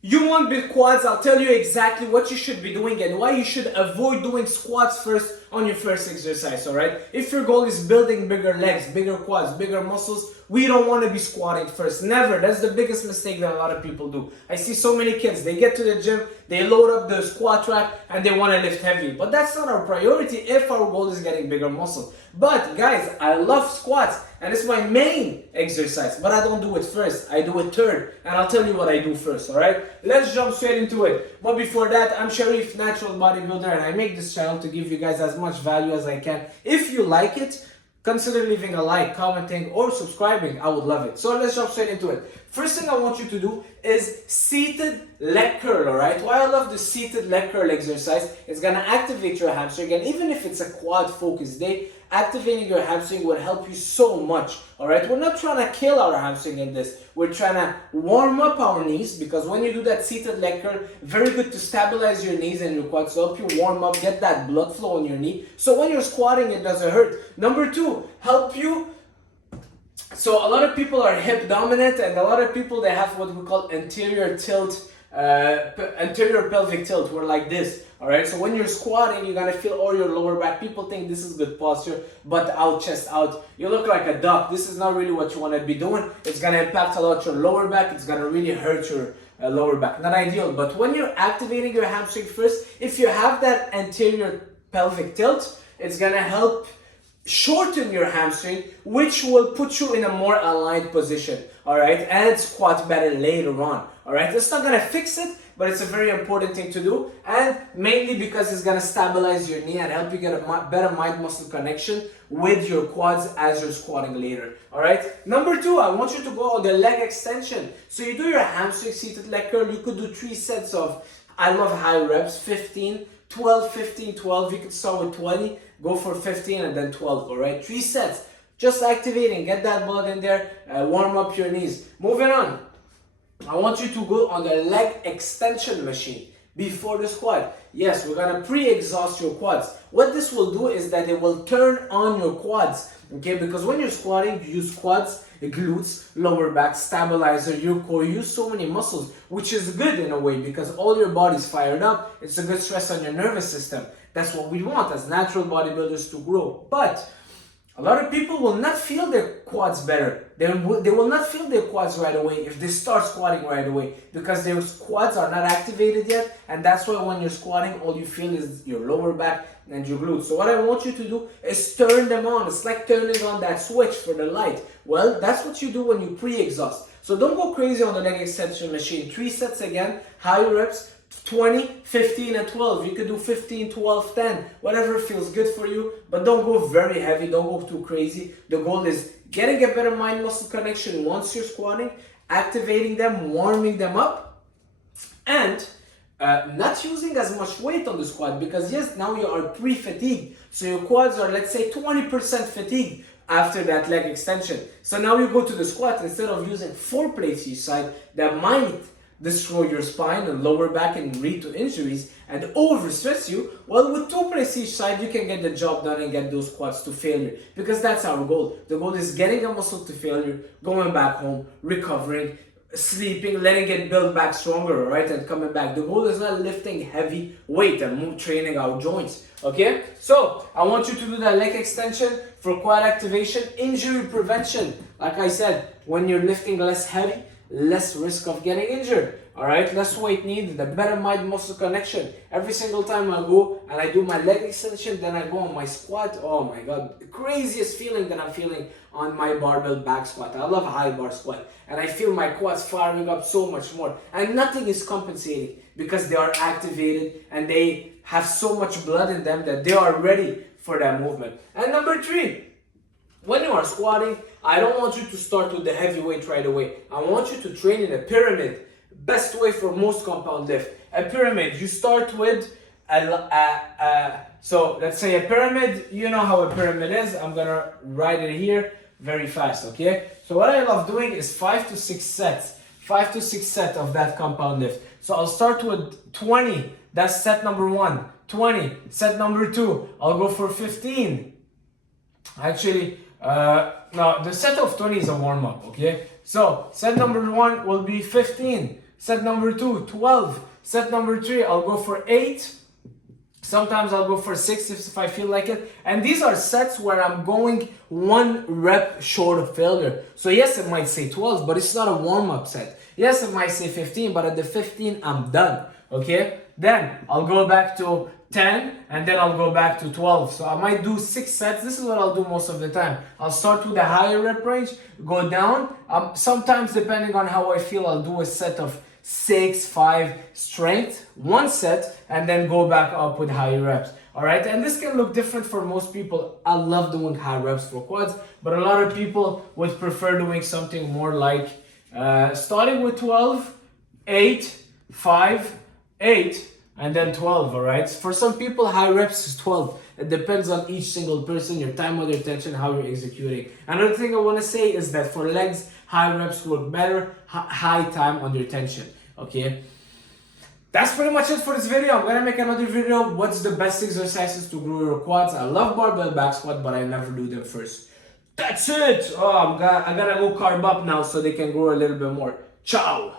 You want big quads, I'll tell you exactly what you should be doing and why you should avoid doing squats first on your first exercise, alright? If your goal is building bigger legs, bigger quads, bigger muscles, we don't want to be squatting first. Never. That's the biggest mistake that a lot of people do. I see so many kids, they get to the gym, they load up the squat rack and they want to lift heavy. But that's not our priority if our goal is getting bigger muscle. But guys, I love squats and it's my main exercise, but I don't do it first. I do it third, and I'll tell you what I do first, alright? Let's jump straight into it. But before that, I'm Charif, natural bodybuilder, and I make this channel to give you guys as much value as I can. If you like it, consider leaving a like, commenting, or subscribing. I would love it. So let's jump straight into it. First thing I want you to do is seated leg curl, alright? Why I love the seated leg curl exercise, it's gonna activate your hamstring, and even if it's a quad focused day, activating your hamstring will help you so much, alright? We're not trying to kill our hamstring in this. We're trying to warm up our knees, because when you do that seated leg curl, very good to stabilize your knees and your quads, to help you warm up, get that blood flow on your knee, so when you're squatting, it doesn't hurt. Number two, help you. So a lot of people are hip dominant, and a lot of people, they have what we call anterior tilt, anterior pelvic tilt. We're like this, all right? So when you're squatting, you're gonna feel all your lower back. People think this is good posture, butt out, chest out. You look like a duck. This is not really what you want to be doing. It's gonna impact a lot your lower back. It's gonna really hurt your lower back. Not ideal. But when you're activating your hamstring first, if you have that anterior pelvic tilt, it's gonna help shorten your hamstring, which will put you in a more aligned position, all right, and squat better later on, all right? It's not gonna fix it, but it's a very important thing to do, and mainly because it's gonna stabilize your knee and help you get a better mind-muscle connection with your quads as you're squatting later, all right? Number two, I want you to go on the leg extension. So you do your hamstring seated leg curl. You could do 3 sets of, I love high reps, 15, 12, 15, 12. You could start with 20, go for 15 and then 12, all right? 3 sets, just activating, get that blood in there, warm up your knees. Moving on, I want you to go on the leg extension machine before the squat. Yes, we're gonna pre-exhaust your quads. What this will do is that it will turn on your quads, okay? Because when you're squatting, you use quads, glutes, lower back, stabilizer, your core, you use so many muscles, which is good in a way because all your body's fired up. It's a good stress on your nervous system. That's what we want as natural bodybuilders to grow. But a lot of people will not feel their quads better. They will not feel their quads right away if they start squatting right away, because their quads are not activated yet, and that's why when you're squatting, all you feel is your lower back and your glutes. So what I want you to do is turn them on. It's like turning on that switch for the light. Well, that's what you do when you pre-exhaust. So don't go crazy on the leg extension machine. 3 sets again, high reps, 20, 15, and 12. You could do 15, 12, 10, whatever feels good for you, but don't go very heavy, don't go too crazy. The goal is getting a better mind-muscle connection once you're squatting, activating them, warming them up, and not using as much weight on the squat, because yes, now you are pre-fatigued, so your quads are, let's say, 20% fatigued after that leg extension. So now you go to the squat, instead of using 4 plates each side, that might destroy your spine and lower back and lead to injuries and overstress you. Well, with 2 plates each side, you can get the job done and get those quads to failure, because that's our goal. The goal is getting a muscle to failure, going back home, recovering, sleeping, letting it build back stronger, right, and coming back. The goal is not lifting heavy weight and training our joints, okay? So I want you to do that leg extension for quad activation, injury prevention. Like I said, when you're lifting less heavy, less risk of getting injured, all right? Less weight needed, a better mind-muscle connection. Every single time I go and I do my leg extension, then I go on my squat. Oh my God, the craziest feeling that I'm feeling on my barbell back squat. I love high bar squat, and I feel my quads firing up so much more, and nothing is compensating because they are activated and they have so much blood in them that they are ready for that movement. And number 3, when you are squatting, I don't want you to start with the heavy weight right away. I want you to train in a pyramid. Best way for most compound lift. A pyramid, you start with so let's say a pyramid, you know how a pyramid is. I'm gonna write it here very fast, okay? So what I love doing is 5 to 6 sets. 5 to 6 sets of that compound lift. So I'll start with 20, that's set number 1. 20, set number 2, I'll go for 15. Actually, no, the set of 20 is a warm-up, okay? So set number 1 will be 15. Set number 2, 12. Set number 3, I'll go for 8. Sometimes I'll go for 6 if I feel like it. And these are sets where I'm going 1 rep short of failure. So yes, it might say 12, but it's not a warm-up set. Yes, it might say 15, but at the 15, I'm done. Okay? Then I'll go back to 10, and then I'll go back to 12. So I might do 6 sets. This is what I'll do most of the time. I'll start with the higher rep range, go down. Sometimes, depending on how I feel, I'll do a set of 6, 5 strength, 1 set, and then go back up with higher reps. All right, and this can look different for most people. I love doing high reps for quads, but a lot of people would prefer doing something more like starting with 12, 8, 5, 8, and then 12, all right? For some people, high reps is 12. It depends on each single person, your time under tension, how you're executing. Another thing I want to say is that for legs, high reps work better, high time under tension, okay? That's pretty much it for this video. I'm gonna make another video. What's the best exercises to grow your quads? I love barbell back squat, but I never do them first. That's it. Oh, I gotta go carb up now so they can grow a little bit more. Ciao.